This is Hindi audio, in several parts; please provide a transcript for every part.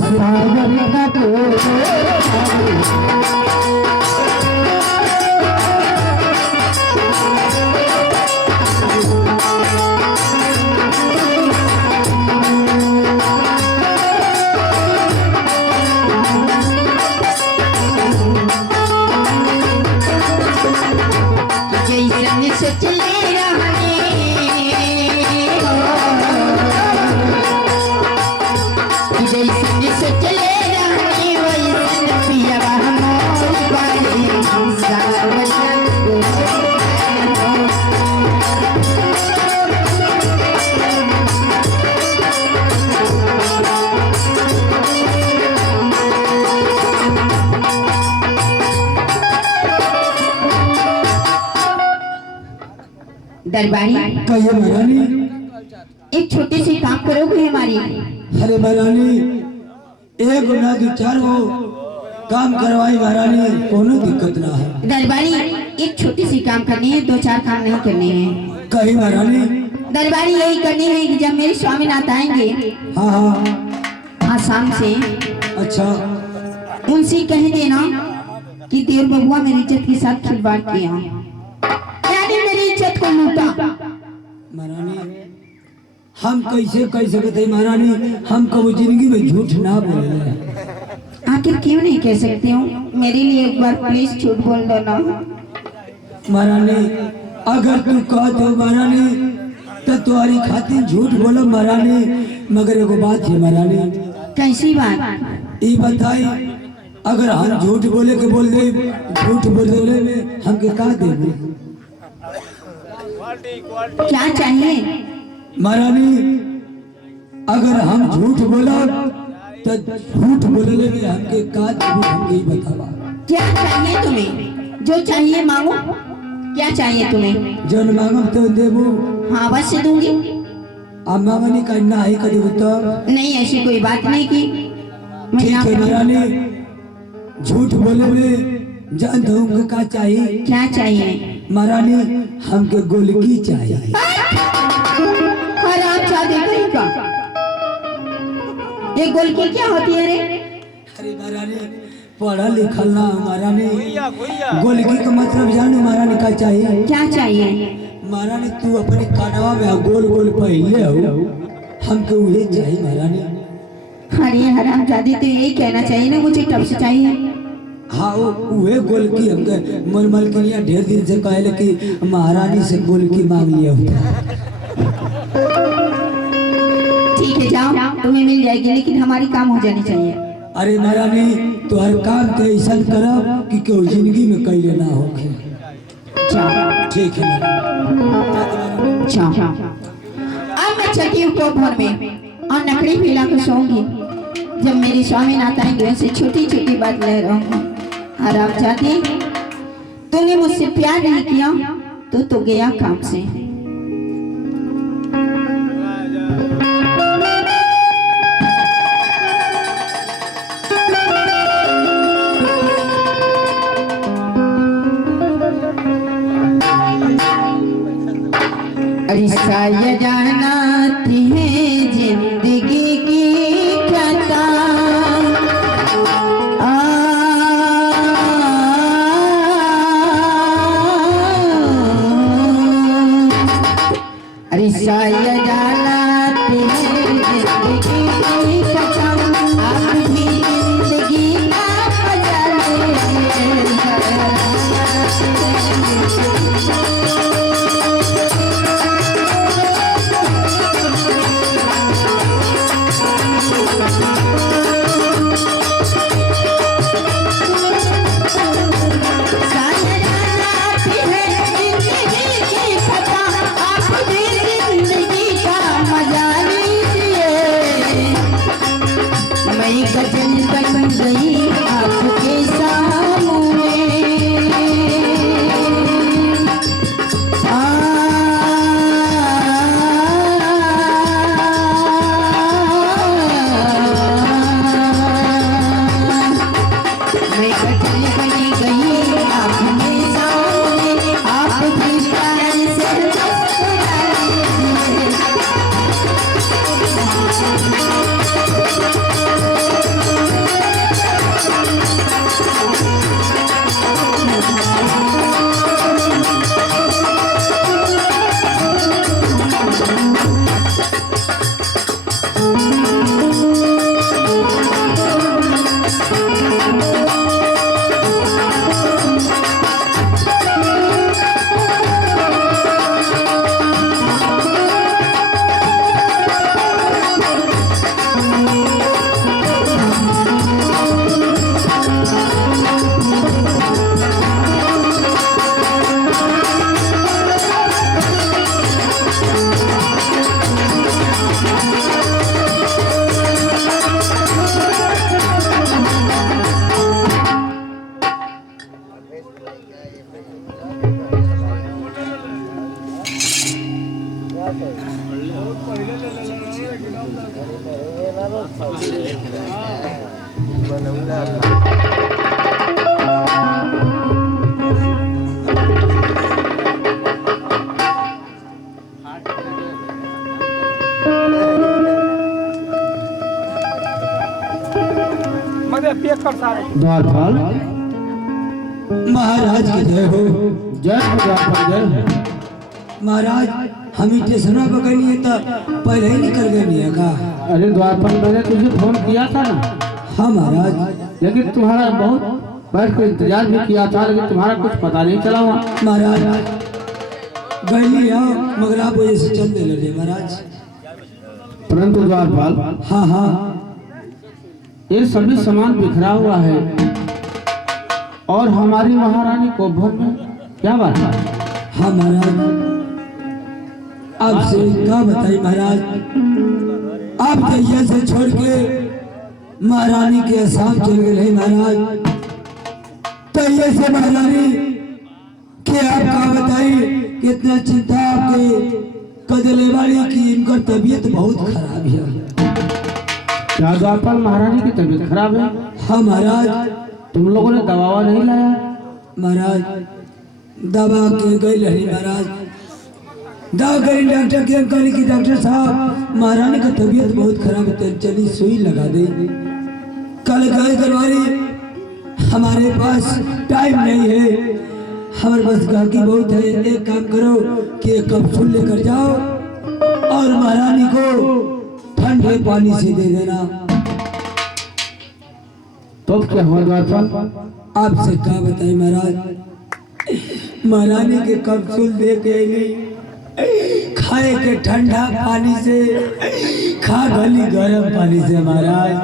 सागर का दरबारी कहिए महारानी। एक छोटे से काम करोगे हमारी? अरे महारानी एक ना दो चार हो काम करवाई महारानी, कोनो दिक्कत ना है। दरबारी एक छोटी सी काम करनी है, 2-4 काम नहीं करने हैं। कही महारानी। दरबारी यही करनी है कि जब मेरे स्वामीनाथ आएंगे हाँ हाँ आसाम से, अच्छा उनसे कह देना कि देवर बबुआ मेरी इज्जत के साथ खिलवाड़ किया, यानी मेरी इज्जत को लूटा। महारानी हम कैसे कह सकते हैं महारानी, हम कभी जिंदगी में झूठ ना बोले। आखिर क्यों नहीं कह सकते हो? मेरे लिए एक बार प्लीज झूठ बोल दो ना। महारानी अगर तू कह दो महारानी तो तुम्हारी खातिर झूठ बोलो महारानी, मगर एगो बात है महारानी। कैसी बात? ये बताई अगर हम झूठ बोले के बोल दे, झूठ बोले में हमके का देबे? क्या चाहिए महारानी? अगर हम झूठ बोला तो झूठ बोलने में हमके का देबे, हमके ही बतावा। क्या चाहिए तुम्हें? जो चाहिए मांगो। क्या चाहिए तुम्हें? जो मांगम तो देबू। हाँ अवश्य दूंगी। अब मांगनी करना है कभी तो नहीं, ऐसी कोई बात नहीं की। ठीक है महारानी, झूठ बोले में जानता हूँ का चाहिए। क्या चाहिए महारानी? हमके गोलकी चाहिए। हराम जादे कहीं का। ये गोलकी क्या होती है रे? अरे महारानी पढ़ा लिखल ना महारानी, गोलकी का मतलब जानू महारानी का चाहिए? क्या चाहिए? महारानी तू अपने कानवा में गोल गोल पहले हो, हमके वही चाहिए महारानी। अरे हराम जादे तो यही कहना चाहिए ना, मुझे कब से चाहिए। हाँ वही गोलकी हमके मलमल के लिए ढेर दिन से कहले कि महारानी से गोलकी मांग लिया होता। ठीक है जाओ, तुम्हें मिल जाएगी, लेकिन हमारी काम हो जानी चाहिए। अरे महारानी तो हर काम तो ऐसा करब कि क्यों जिंदगी में कैले ना हो। जाओ ठीक है जाओ। अब मैं चलती हूँ दोपहर में और नकली पीला को सोऊंगी। जब मेरे स्वामीनाथ आएंगे वैसे छोटी छोटी बात ले रहूंगी। हराम जादे, तूने मुझसे प्यार नहीं किया तो गया काम से। रिश्ता ये जानती है जिंदगी की कथा, द्वारपाल महाराज की जय हो। जय हो द्वारपाल जय हो। महाराज हम स्टेशन पकड़ लिए तो पहले ही निकल गए नहीं का। अरे द्वारपाल मैंने तुझे फोन किया था ना। हाँ महाराज, लेकिन तुम्हारा बहुत बैठ कर इंतजार भी किया था, लेकिन तुम्हारा कुछ पता नहीं चला हुआ। महाराज गई मगर आप वजह से चल दे लगे महाराज। परंतु द्वारपाल हाँ हाँ ये सभी सामान बिखरा हुआ है और हमारी महारानी कोभर में क्या बात है? हाँ महाराज, आपसे क्या बताइए महाराज, आप दैया से छोड़ के महारानी के आसाम चल गए महाराज। दैया से महारानी के आप क्या बताइए कितना चिंता आपके कदले वाली की इनका तबीयत बहुत खराब है। क्या द्वारपाल महारानी की तबीयत खराब है? हाँ महाराज। तुम लोगों ने दवा नहीं लाया? महाराज दवा के गई रही महाराज, दवा करी डॉक्टर के अंकल की डॉक्टर साहब महारानी का तबीयत बहुत खराब है, चली सुई लगा दे। कल गए दरबारी, हमारे पास टाइम नहीं है, हमारे पास गाकी बहुत है। एक काम करो कि एक कैप्सूल लेकर जाओ और महारानी को ठंडे पानी से दे देना। तो क्या हुआ द्वारपाल? आपसे क्या बताइए महाराज, महारानी के कैप्सूल दे के खाए के ठंडा पानी से, खा गली गर्म पानी से महाराज।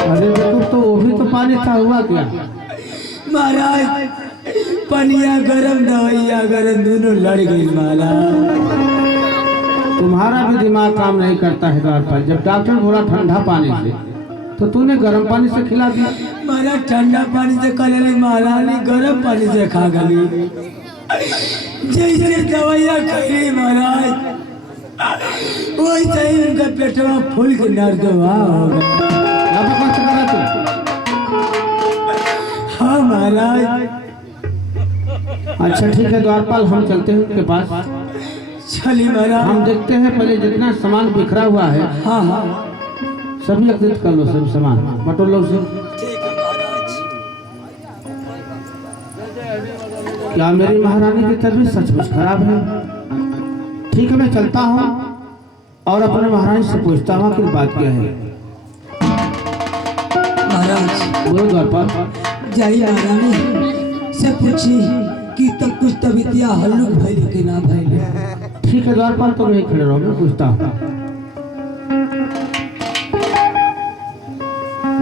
अरे तो वो भी तो पानी था, हुआ क्या? महाराज पनिया गरम दवाइया गरम दोनों लड़ गई महाराज। तुम्हारा भी दिमाग काम नहीं करता है द्वारपाल। जब डॉक्टर बोला ठंडा पानी से तो तूने गर्म पानी से खिला दिया। महाराज ठंडा पानी से खा गई महारानी, गर्म पानी से खा गई। जैसे दवाइया खाई महाराज वैसे ही उनका पेटवा फूल के नर्दवा हो गया। हाँ महाराज। अच्छा ठीक है द्वारपाल, हम चलते हैं उनके पास। चलिए महाराज। हम देखते हैं पहले जितना सामान बिखरा हुआ है। हाँ हाँ सभी एकत्रित कर लो, सब सामान बटोर लो उसे। ठीक है महाराज। क्या मेरी महारानी की तबीयत सचमुच खराब है? ठीक है मैं चलता हूँ और अपने महारानी से पूछता हूँ कि बात क्या है। महाराज बोलो द्वारपाल। जाइए महारानी से पूछी कि तब कुछ तबीयतिया हल्लुक भइल कि ना भइल। ठीक है द्वारपाल, तो नहीं खड़े रहो, मैं पूछता हूँ।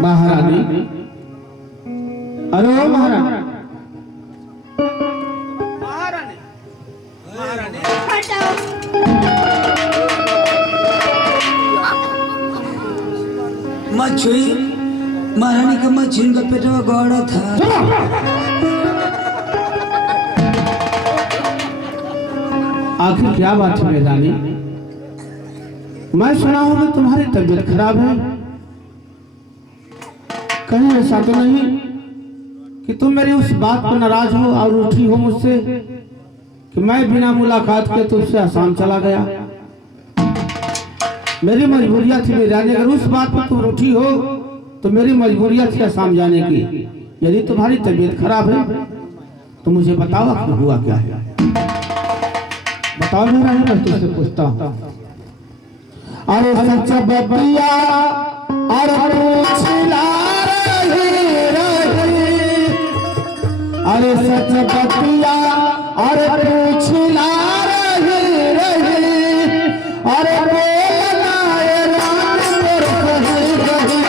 महारानी, अरे ओ महारानी। मत छुई महारानी का, मत छुई, उनका पेटवा गौड़ा था। आखिर क्या बात है रानी? मैं सुना हूं कि तुम्हारी तबीयत खराब है। कहीं ऐसा तो नहीं कि तुम मेरी उस बात पर नाराज हो और रूठी हो मुझसे कि मैं बिना मुलाकात के तुमसे आसाम चला गया? मेरी मजबूरियां थी मेरी रानी। अगर उस बात पर तुम रूठी हो तो मेरी मजबूरियां थी आसाम जाने की। यदि तुम्हारी तबीयत खराब है तो मुझे बताओ आखिर हुआ क्या है। बताओ मेरा, मैं तुझसे पूछता हूँ। अरे सच बबिया अरे पूछला रही, अरे सच बबिया अरे पूछला रही, अरे बोलना ये राम मोर कही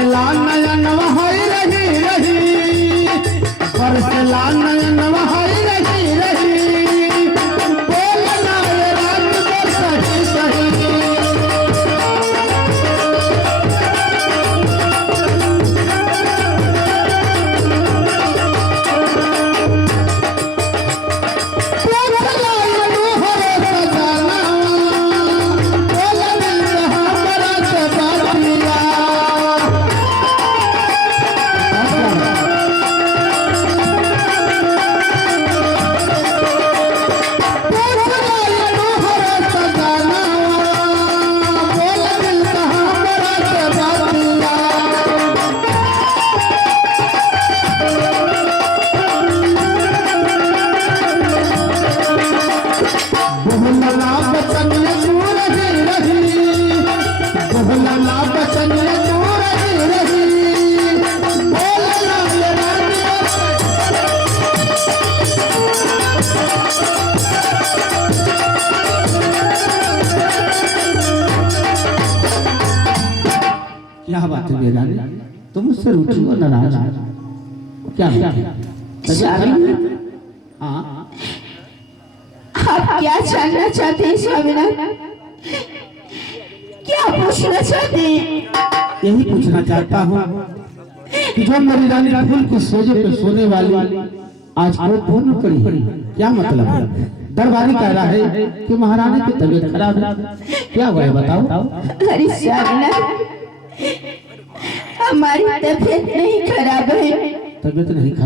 बरसला नयन वहाई रही रही, बरसला नयन वहाई रही रही, बोलना ये रात को सही सही। क्या बात है बेरानी, तुम मुझसे रूठी हो नाराज? क्या बात है? स्वामी, हाँ आप क्या जानना चाहते हैं स्वामीनाथ? क्या पूछना चाहते हैं? यही पूछना चाहता हूँ कि जो मेरी रानी फूल के सोजे पे सोने वाली आज को फोन करी, क्या मतलब है? दरबारी कह रहा है कि महारानी की तबीयत खराब है, क्या हुआ है बताओ? अरे स्वामीनाथ, हमारी तबीयत नहीं खराब है, तबीयत नहीं खराब